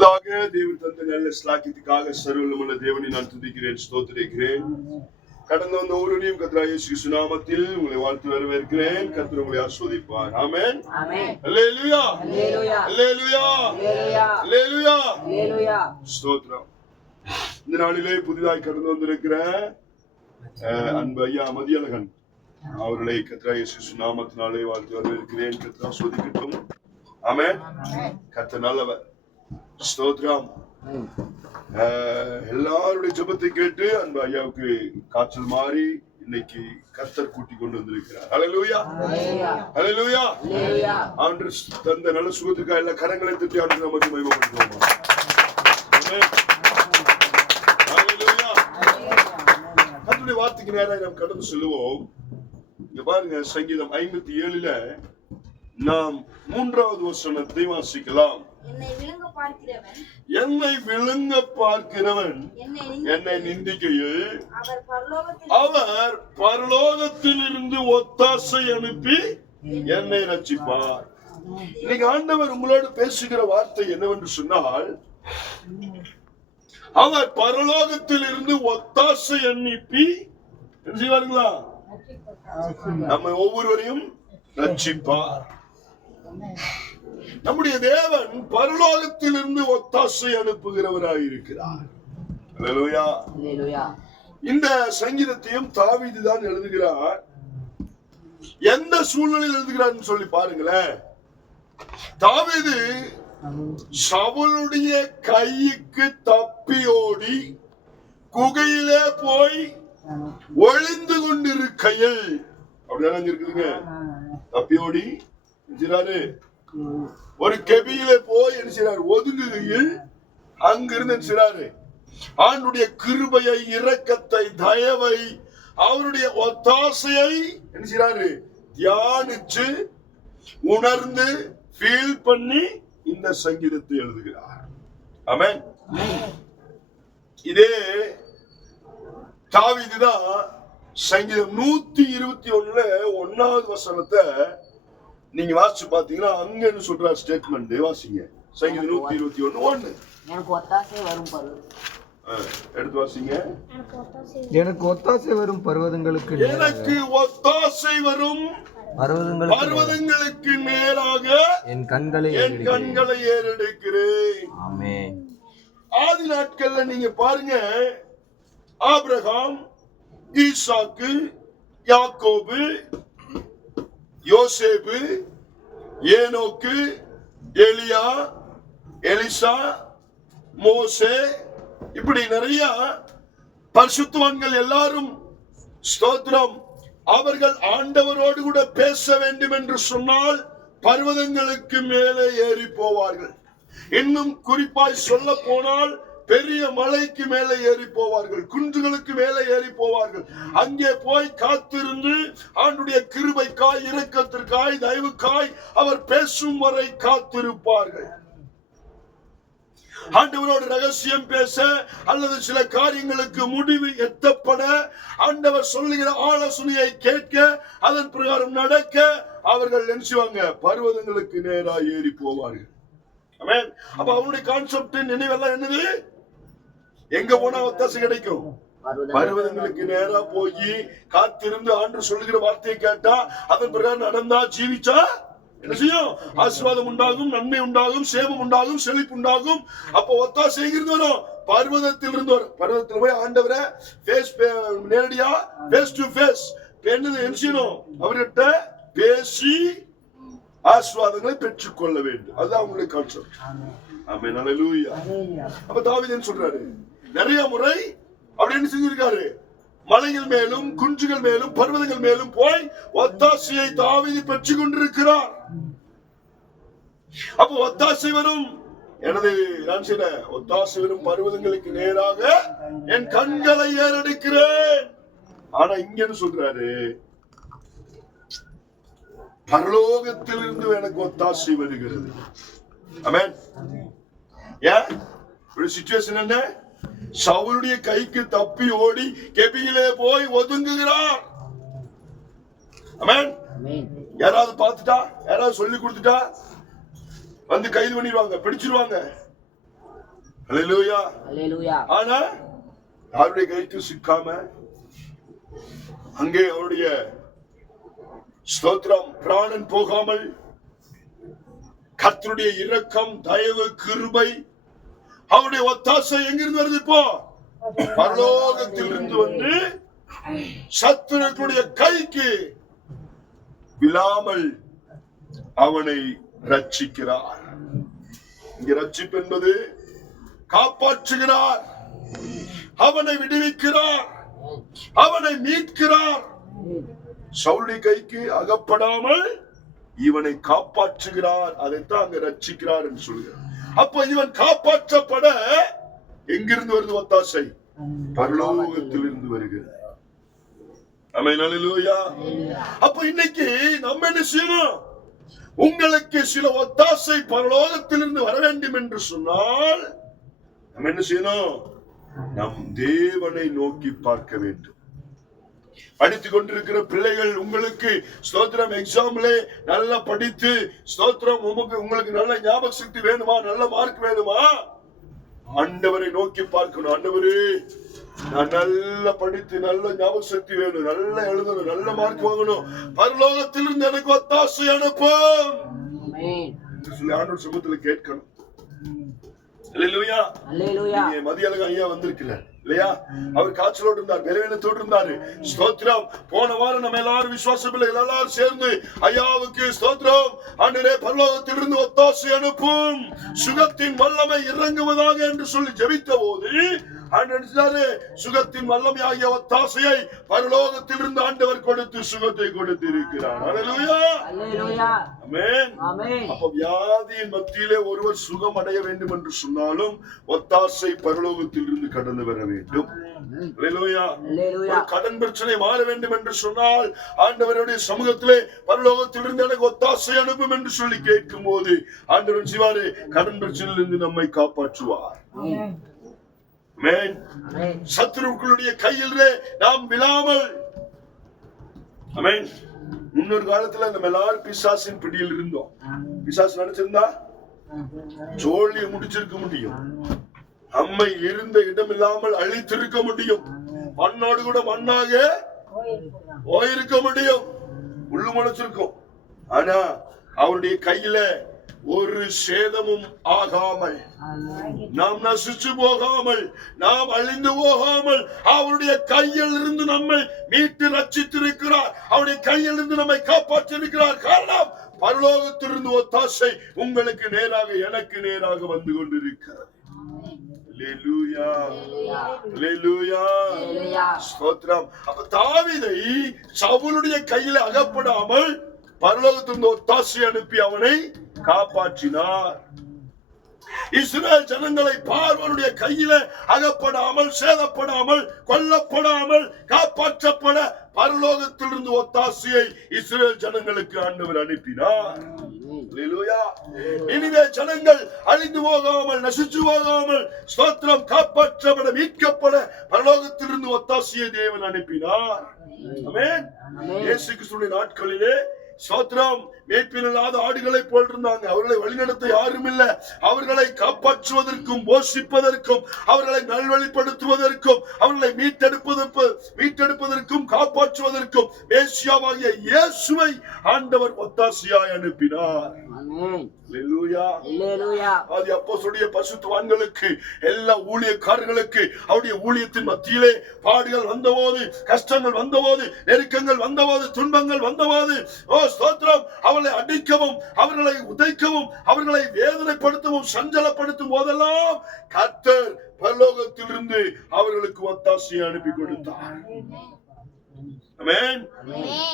முதலாவதாக தேவன் தந்த நல்ல ஸ்லாக்கியத்துக்காக சர்வலமுள்ள தேவனை நான் துதிக்கிறேன் ஸ்தோத்திரிக்கிறேன். கடந்த வந்த ஒருவரையும் கத்ரா இயேசு சுனாமத்தில் உங்களை வாழ்த்து வரவேற்கிறேன். கர்த்தர் உங்களை ஆஸ்வதிப்பார். ஆமென். அல்லேலூயா. அல்லேலூயா. அல்லேலூயா. அல்லேலூயா. ஸ்தோத்திரம். இந்த நாளிலே புதிதாய் கடந்து வந்திருக்கிற அன்பு ஐயா மதியழகன் அவர்களை கத்ரா இயேசு நாமத்தினாலே வாழ்த்து வரவேற்கிறேன். கத்ரா சோதிக்கட்டும் ஆமென். கர்த்தர் நல்லவர். ஸ்தோத்ரம் எல்லாருடைய ஜெபத்தை கேட்டு அன்பு ஐயாவுக்கு காய்ச்சல் மாறி இன்னைக்கு கர்த்தர் கூட்டி கொண்டு வந்திருக்கிறார். ஹalleluya அல்லேலூயா ஆண்டு தந்த நல்ல சுகத்துக்காக எல்லா கரங்களை தட்டி ஆண்டு நமக்கு. ஹalleluya. கர்த்தருடைய வார்த்தைக்கு நேராக நாம் கடந்து செல்லுவோம். இங்க பாருங்க சங்கீதம் ஐம்பத்தி ஏழுல நாம் மூன்றாவது வசனத்தை வாசிக்கலாம் என்னை விழுங்க பார்க்கிறவன் என்னை விழுங்க பார்க்கிறவன் என்னை என்னை நிந்திக்கையில் அவர் பரலோகத்தில் இருந்து ஒத்தாசை அனுப்பி என்னை ரட்சிப்பார் இன்னைக்கு ஆண்டவர் உங்களோடு பேசுகிற வார்த்தை என்னவென்று சொன்னால் அவர் பரலோகத்தில் இருந்து ஒத்தாசை அனுப்பி செய்வாருங்களா? நம்ம ஒவ்வொருவரையும் ரட்சிப்பார் நம்முடைய தேவன் பரலோகத்தில் இருந்து ஒத்தாசை அனுப்புகிறவராய் இருக்கிறார் இந்த சங்கீதத்தையும் தாவீது தான் எழுதுகிறார். எந்த சூழ்நிலையில் எழுதுகிறார்னு சொல்லி பாருங்களேன். தாவீது சவுளுடைய கைக்கு தப்பி ஓடி குகையிலே போய் ஒளிந்து கொண்டிருக்கையில். அப்படிதான் இருக்குதுங்க தப்பி ஓடி? ஒரு கெபியில போய் என்ன செய்றாரு? ஒதுங்குகையில் அங்கிருந்து என்ன செய்றாரு? ஆண்டுடைய கிருபையை இரக்கத்தை தயவை அவருடைய ஒத்தாசையை என்ன செய்றாரு? தியானிச்சு உணர்ந்து ஃபீல் பண்ணி இந்த சங்கீதத்தை எழுதுகிறார். ஆமேன். இதே தாவிதுதான் சங்கீதம் நூத்தி இருபத்தி ஒண்ணுல ஒன்னாவது வசனத்தை நீங்க வாசிச்சு பாத்தீங்கன்னா அங்கன்னு சொல்ற ஸ்டேட்மெண்ட் வாசிங்க. சங்கீதம் நூத்தி இருபத்தி ஒண்ணு ஒண்ணு எனக்கு ஒத்தாசை வரும் எடுத்து வாசிங்க. எனக்கு ஒத்தாசை வரும். பர்வதங்களுக்கு எனக்கு ஒத்தாசை வரும் பர்வதங்களுக்கு பர்வதங்களுக்கு நேராக என் கண்களை என் கண்களை ஏறெடுக்கிறேன். ஆமென். ஆதி நாட்கள்ல நீங்க பாருங்க ஆபிரகாம் ஈசாக்கு யாக்கோபு யோசேப்பு ஏனோக்கு எலியா எலிசா மோசே இப்படி நிறைய பரிசுத்துவான்கள் எல்லாரும் ஸ்தோத்திரம். அவர்கள் ஆண்டவரோடு கூட பேச வேண்டும் என்று சொன்னால் பர்வதங்களுக்கு மேலே ஏறி போவார்கள். இன்னும் குறிப்பாய் சொல்ல போனால் பெரிய மலைக்கு மேலே ஏறி போவார்கள் குன்றுகளுக்கு மேலே ஏறி போவார்கள். அங்கே போய் காத்திருந்து ஆண்டுடைய கிருபைக்காய் இரக்கத்திற்காய் தயவுக்காய் அவர் பேசும் வரை காத்திருப்பார்கள். ஆண்டவரோடு ரகசியம் பேச அல்லது சில காரியங்களுக்கு முடிவு எத்தப்பட ஆண்டவர் சொல்லுகிற ஆலோசனையை கேட்க அதன் பிரகாரம் நடக்க அவர்கள் நினைச்சுவாங்க பர்வதங்களுக்கு நேரா ஏறி போவார்கள். அப்ப அவனுடைய கான்செப்ட் நினைவெல்லாம் என்னது? எங்க போனா ஒத்தாசை கிடைக்கும்? பர்வதங்களுக்கு நேரா போய் காத்திருந்து ஆண்டு சொல்லுகிற வார்த்தையை கேட்டா அதன் பிரகாரம் நடந்தா ஜீவிச்சா? என்ன செய்யும்? ஆசீர்வாதம் உண்டாகும் நன்மை உண்டாகும் சேமம் உண்டாகும் செழிப்பு உண்டாகும். அப்போ ஒத்தா செய்கிறது வரும்? பர்வதத்தில் இருந்து வரும். பர்வதத்தில் போய் ஆண்டவரை ஃபேஸ் நேரடியா ஃபேஸ் டு ஃபேஸ் என்னது என்ன செய்யணும்? அவர்கிட்ட பேசி ஆசீர்வாதங்களை பெற்றுக்கொள்ள வேண்டும். அதுதான் அவங்களுடைய கான்செப்ட் ஆமென். ஹalleluya அப்ப தாவீது என்ன சொல்றாரு? நிறைய முறை அப்படின்னு செஞ்சிருக்காரு? மலைகள் மேலும் குன்றுகள் மேலும் பர்வதங்கள் மேலும் போய் ஒத்தாசையை தாவிதி பெற்றுக் கொண்டிருக்கிறார். அப்போ ஒத்தாசை வரும். எனது நான் செய்த ஒத்தாசை வரும் பர்வதங்களுக்கு நேராக என் கண்களை ஏறெடுக்கிறேன். ஆனா இங்கன்னு சொல்றாரு? பரலோகத்திலிருந்து எனக்கு ஒத்தாசை வருகிறது. ஆமென் ஏன்? ஒரு சுச்சுவேஷன் என்ன? சவுளுடைய கைக்கு தப்பி ஓடி கெபியிலே போய் ஒதுங்குகிறார். யாராவது பார்த்துட்டா? யாராவது சொல்லி கொடுத்துட்டா? வந்து கைது பண்ணிடுவாங்க பிடிச்சிருவாங்க. ஆனா யாருடைய கைத்து சிக்காம அங்கே அவருடைய ஸ்தோத்திரம் பிராணன் போகாமல் கர்த்தருடைய இரக்கம் தயவு கிருபை அவருடைய ஒத்தாசை எங்கிருந்து வருது இப்போ? பரலோகத்தில் இருந்து வந்து சத்துருக்குடைய கைக்கு விழாமல் அவனை ரட்சிக்கிறார் இங்க ரட்சிப்பு என்பது காப்பாற்றுகிறார். அவனை விடுவிக்கிறார். அவனை மீட்கிறார். சவுளி கைக்கு அகப்படாமல் இவனை காப்பாற்றுகிறார். அதைத்தான் அங்க ரட்சிக்கிறார் என்று சொல்கிறார். அப்ப இவன் காப்பாற்றப்பட எங்கிருந்து வருது ஒத்தாசை? பரலோகத்தில் இருந்து வருகிறது அப்ப இன்னைக்கு நம்ம என்ன செய்யணும்? உங்களுக்கு சில ஒத்தாசை பரலோகத்திலிருந்து வர வேண்டும் என்று சொன்னால் நம்ம என்ன செய்யணும்? நம் தேவனை நோக்கி பார்க்க வேண்டும். படித்துக் கொண்டிருக்கிற பிள்ளைகள் உங்களுக்கு ஸ்தோத்திரம் எக்ஸாம்ல நல்லா படித்து ஸ்தோத்திரம் உமக்கு உங்களுக்கு நல்ல ஞாபக சக்தி வேணுமா? நல்ல மார்க் வேணுமா? ஆண்டவரை நோக்கி பார்க்கணும். ஆண்டவரே நான் நல்லா படித்து நல்ல ஞாபக சக்தி வேணும். நல்லா எழுதணும். நல்ல மார்க் வாங்கணும். பரலோகத்திலிருந்து எனக்கு ஒத்தாசை அனுப்பும். சொல்லி ஆண்டவர் சுமத்துல கேட்கணும். மதியழகு ஐயா வந்திருக்கல இல்லையா? அவர் காய்ச்சலோடு இருந்தார் பலவீனத்தோடு இருந்தாரு. ஸ்தோத்திரம். போன வாரம் நம்ம எல்லாரும் விசுவாச பிள்ளைகள் எல்லாரும் சேர்ந்து ஐயாவுக்கு ஸ்தோத்திரம். அன்றே பல்லோகத்திலிருந்து ஒத்தாசி அனுப்பும். சுகத்தின் வல்லமை இறங்குவதாக என்று சொல்லி ஜெபித்த போது சொன்னாரு, சுகத்தின் வல்லமை ஆகிய ஒத்தாசையை பரலோகத்திலிருந்து ஆண்டவர் கொடுத்து சுகத்தை கொடுத்து இருக்கிறார் அப்ப வியாதியின் மத்தியிலே ஒருவர் சுகம் அடைய வேண்டும் என்று சொன்னாலும் ஒத்தாசை பரலோகத்தில் இருந்து கடந்து வர வேண்டும். கடன் பிரச்சனை மாற வேண்டும் என்று சொன்னால் ஆண்டவருடைய சமூகத்திலே பரலோகத்தில் இருந்து எனக்கு ஒத்தாசை அனுப்பும் என்று சொல்லி கேட்கும் போது ஆண்டவர் சிவாரு கடன் பிரச்சனையிலிருந்து நம்மை காப்பாற்றுவார். சத்துருக்களுடைய கையிலே நாம் விழாமல். ஆமென். முன்னொரு காலத்துல நம்ம எல்லாரும் பிசாசின் பிடியில் இருந்தோம். பிசாசு நினைச்சிருந்தா? ஜோலியை முடிச்சிருக்க முடியும். அம்மை இருந்த இடம் இல்லாமல் அழித்திருக்க முடியும். மண்ணோடு கூட மண்ணாக போயிருக்க முடியும். உள்ளு முளைச்சிருக்கும். ஆனா அவருடைய கையில ஒரு சேதமும் ஆகாமல் நாம் நசிச்சு போகாமல் நாம் அழிந்து போகாமல் அவருடைய கையில் இருந்து நம்மை மீட்டு ரட்சித்திருக்கிறார். அவருடைய கையில் இருந்து நம்மை காப்பாற்றிருக்கிறார் காரணம் பரலோகத்திலிருந்து ஒத்தாசை உங்களுக்கு நேராக எனக்கு நேராக வந்து கொண்டிருக்கிறது. தாவீதை சவுலுடைய கையில அகப்படாமல் பரலோகத்திலிருந்து ஒத்தாசை அனுப்பி அவனை காப்பாற்றினார். இஸ்ரேல் ஜனங்களை பார்வனுடைய கையில அகப்படாமல் சேதப்படாமல் கொல்லப்படாமல் காப்பாற்றப்பட பரலோகத்திலிருந்து ஒத்தாசையை இஸ்ரேல் ஜனங்களுக்கு ஆண்டவர் அனுப்பினார். இனிமே ஜனங்கள் அழிந்து போகாமல் நசிச்சு போகாமல் ஸ்தோத்திரம் காப்பாற்றப்பட மீட்கப்பட பரலோகத்திலிருந்து ஒத்தாசியை தேவன் அனுப்பினார். நாட்களிலே ஸ்தோத்திரம் மேற்பில்லாத ஆடுகளை போல் இருந்தாங்க அவர்களை வழிநடத்த யாரும் இல்ல. அவர்களை காப்பாற்றுவதற்கும் போஷிப்பதற்கும் அவர்களை நல்வழிப்படுத்துவதற்கும் அவர்களை மீட்டெடுப்பதற்கு மீட்டெடுப்பதற்கும் காப்பாற்றுவதற்கும் மேசியாவாகிய இயேசுவை ஆண்டவர் ஒத்தாசியாய் அனுப்பினார். பரிசுத்தவான்களுக்கு எல்லா ஊழியக்காரர்களுக்கு அவருடைய ஊழியத்தின் மத்தியிலே பாடுகள் வந்தபோது கஷ்டங்கள் வந்தபோது நெருக்கங்கள் வந்தபோது துன்பங்கள் வந்தபோது ஓ ஸ்தோத்திரம் அவர்களை அடிக்கவும் அவர்களை உதைக்கவும் அவர்களை வேதனைப்படுத்தவும் சஞ்சலப்படுத்தும் போதெல்லாம் கர்த்தர் பரலோகத்திலிருந்து அவர்களுக்கு ஒத்தாசையை அனுப்பி கொடுத்தார்.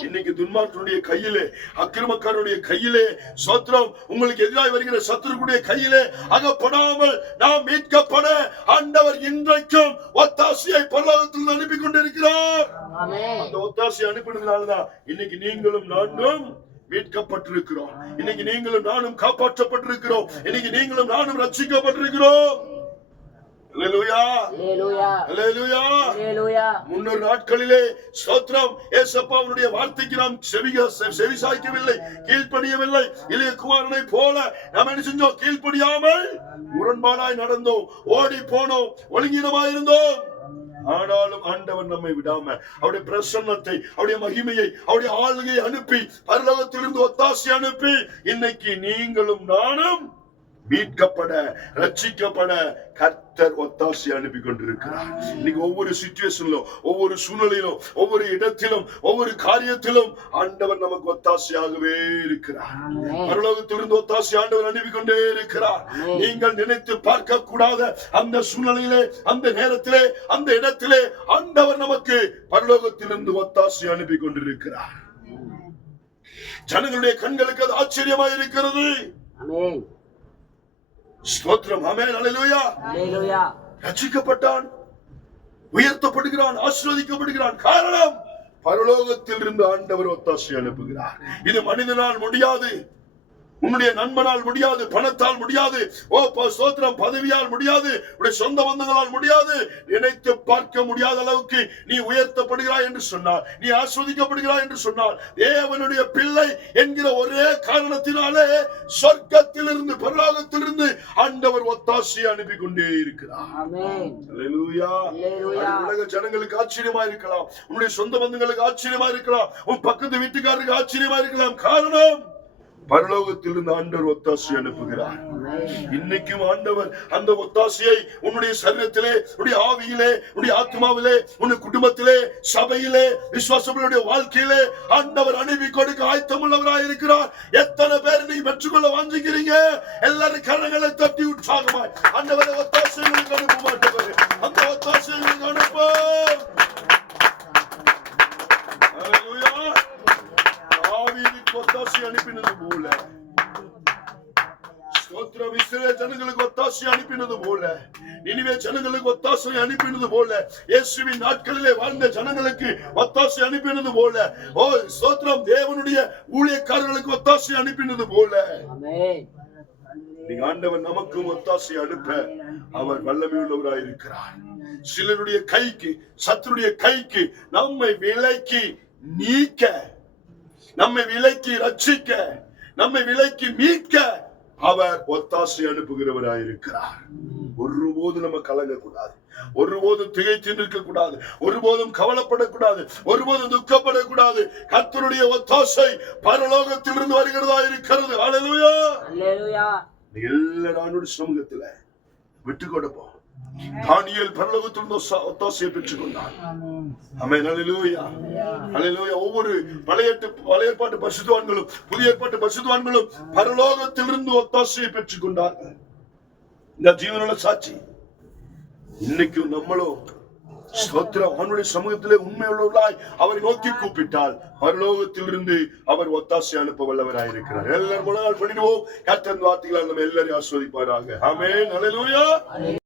இன்னைக்கு துன்மார்க்கனுடைய கையிலே அக்கிரமக்காரனுடைய கையிலே சோத்திரம் உங்களுக்கு எதிராக வருகிற சத்துருக்குடைய கையிலே அகப்படாமல் நாம் மீட்கப்பட ஆண்டவர் இன்றைக்கும் ஒத்தாசையை பரலோகத்தில் அனுப்பி கொண்டிருக்கிறார். அந்த ஒத்தாசை அனுப்பினதுனாலதான் இன்னைக்கு நீங்களும் நானும் மீட்கப்பட்டிருக்கிறோம். இன்னைக்கு நீங்களும் நானும் காப்பாற்றப்பட்டிருக்கிறோம். இன்னைக்கு நீங்களும் நானும் ரட்சிக்கப்பட்டிருக்கிறோம். முன்னொரு நாட்களிலே ஸ்தோத்திரம். ஏசப்பாவுடைய வார்த்தைக்கு நாம் செவிக செவி சாய்க்கவில்லை கீழ்ப்படியவில்லை. இளைய குமாரனை போல நாம் என்ன செஞ்சோம்? கீழ்ப்படியாமல் முரண்பாடாய் நடந்தோம். ஓடி போனோம். ஒழுங்கீனமாய் இருந்தோம். ஆனாலும் ஆண்டவர் நம்மை விடாம அவருடைய பிரசன்னத்தை அவருடைய மகிமையை அவருடைய ஆளுகையை அனுப்பி பரலோகத்திலிருந்து ஒத்தாசி அனுப்பி இன்னைக்கு நீங்களும் நானும் மீட்கப்பட ரட்சிக்கப்பட கர்த்தர் ஒத்தாசி அனுப்பி கொண்டிருக்கிறார் இன்னைக்கு ஒவ்வொரு சுச்சுவேஷனிலும் ஒவ்வொரு சூழ்நிலையிலும் ஒவ்வொரு இடத்திலும் ஒவ்வொரு காரியத்திலும் ஆண்டவர் நமக்கு ஒத்தாசையாகவே இருக்கிறார். பரலோகத்திலிருந்து ஒத்தாசி ஆண்டவர் அனுப்பி கொண்டே இருக்கிறார். நீங்கள் நினைத்து பார்க்க கூடாத அந்த சூழ்நிலையிலே அந்த நேரத்திலே அந்த இடத்திலே ஆண்டவர் நமக்கு பரலோகத்திலிருந்து ஒத்தாசி அனுப்பி கொண்டிருக்கிறார் ஜனங்களுடைய கண்களுக்கு அது ஆச்சரியமா இருக்கிறது. ஸ்தோத்திரம் ஆமென் அல்லேலூயா Hallelujah. ரட்சிக்கப்பட்டான் உயர்த்தப்படுகிறான் ஆசீர்வதிக்கப்படுகிறான். காரணம் பரலோகத்தில் இருந்து ஆண்டவர் ஒத்தாசை அனுப்புகிறார். இது மனிதனால் முடியாது. உன்னுடைய நண்பனால் முடியாது பணத்தால் முடியாது ஓ ஸ்தோத்திரம் பதவியால் முடியாது உடைய சொந்த பந்தங்களால் முடியாது. நினைத்து பார்க்க முடியாத அளவுக்கு நீ உயர்த்தப்படுகிறாய் என்று சொன்னார். நீ ஆஸ்வதிக்கப்படுகிறாய் என்று சொன்னார். தேவனுடைய பிள்ளை என்கிற ஒரே காரணத்தினாலே சொர்க்கத்திலிருந்து பரலோகத்திலிருந்து ஆண்டவர் ஒத்தாசையை அனுப்பி கொண்டே இருக்கிறார் உலக ஜனங்களுக்கு ஆச்சரியமா இருக்கலாம். உன்னுடைய சொந்த பந்தங்களுக்கு ஆச்சரியமா இருக்கலாம். உன் பக்கத்து வீட்டுக்காரருக்கு ஆச்சரியமா இருக்கலாம். காரணம்? பரலோகத்திலிருந்து ஆண்டவர் ஒத்தாசை அனுப்புகிறார். இன்னைக்கும் ஆண்டவர் அந்த ஒத்தாசையை உன்னுடைய சரீரத்திலே உன்னுடைய ஆவியிலே உன்னுடைய ஆத்மாவிலே உன்னுடைய குடும்பத்திலே சபையிலே விசுவாசங்களுடைய வாழ்க்கையிலே ஆண்டவர் அனுப்பி கொடுக்க ஆயத்தமுள்ளவராய் இருக்கிறார். எத்தனை பேர் நீ பெற்றுக்கொள்ள வாஞ்சிக்கிறீங்க எல்லாரும் கரங்களை தட்டி உற்சாகமாய் ஆண்டவரை ஒத்தாசைகளுக்கு அனுப்ப மாட்டவர் அந்த ஒத்தாசைகளுக்கு அனுப்ப. Hallelujah. ஒத்தாசை அனுப்பினது போல ஸ்தோத்திரம் இஸ்ரவேல் ஜனங்களுக்கு ஒத்தாசை அனுப்பினது போல நினிவே ஜனங்களுக்கு ஒத்தாசை அனுப்பினது போல இயேசுவின் நாட்களிலே வாழ்ந்த ஜனங்களுக்கு ஒத்தாசை அனுப்பினது போல ஓ ஸ்தோத்திரம் தேவனுடைய ஊழியக்காரர்களுக்கு ஒத்தாசை அனுப்பினது போல. நீங்க ஆண்டவர் நமக்கும் ஒத்தாசை அனுப்ப அவர் வல்லமை உள்ளவராய் இருக்கிறார் சிலருடைய கைக்கு சத்துருடைய கைக்கு நம்மை விலைக்கு நீக்க நம்மை விலைக்கு ரட்சிக்க நம்மை விலைக்கு மீட்க அவர் ஒத்தாசை அனுப்புகிறவராய் இருக்கிறார் ஒருபோதும் நம்ம கலங்க கூடாது ஒருபோதும் திகைத்து நிற்க கூடாது ஒருபோதும் கவலைப்படக்கூடாது. ஒருபோதும் துக்கப்படக்கூடாது. கர்த்தருடைய ஒத்தாசை பரலோகத்திலிருந்து வருகிறதா இருக்கிறது ஆண்டோட சமூகத்துல விட்டு கொடுப்போம் தானியல் பரலோகத்திலிருந்து ஒசா- ஒத்தாசையை பெற்றுக் கொண்டான் ஆமென். ஹalleluya. ஹalleluya. ஒவ்வொரு பழைய பழைய ஏற்பாட்டு பரிசுத்தவான்களும் புதிய ஏற்பாட்டு பரிசுத்தவான்களும் பரலோகத்திலிருந்து ஒத்தாசையை பெற்றுக் கொண்டார்கள் இந்த ஜீவனுள்ள சாட்சி. இன்னைக்கும் நம்மளும் ஸ்தோத்திரம். அவனுடைய சமூகத்திலே உண்மை உள்ளவர்களாய் அவரை நோக்கி கூப்பிட்டால் பரலோகத்திலிருந்து அவர் ஒத்தாசை அனுப்ப வல்லவராய் இருக்கிறார். எல்லாரும் பண்ணிடுவோம். கர்த்தன் வார்த்தைகளால் நம்ம எல்லாரையும் ஆஸ்வதிப்பாராக. ஆமே ஹalleluya.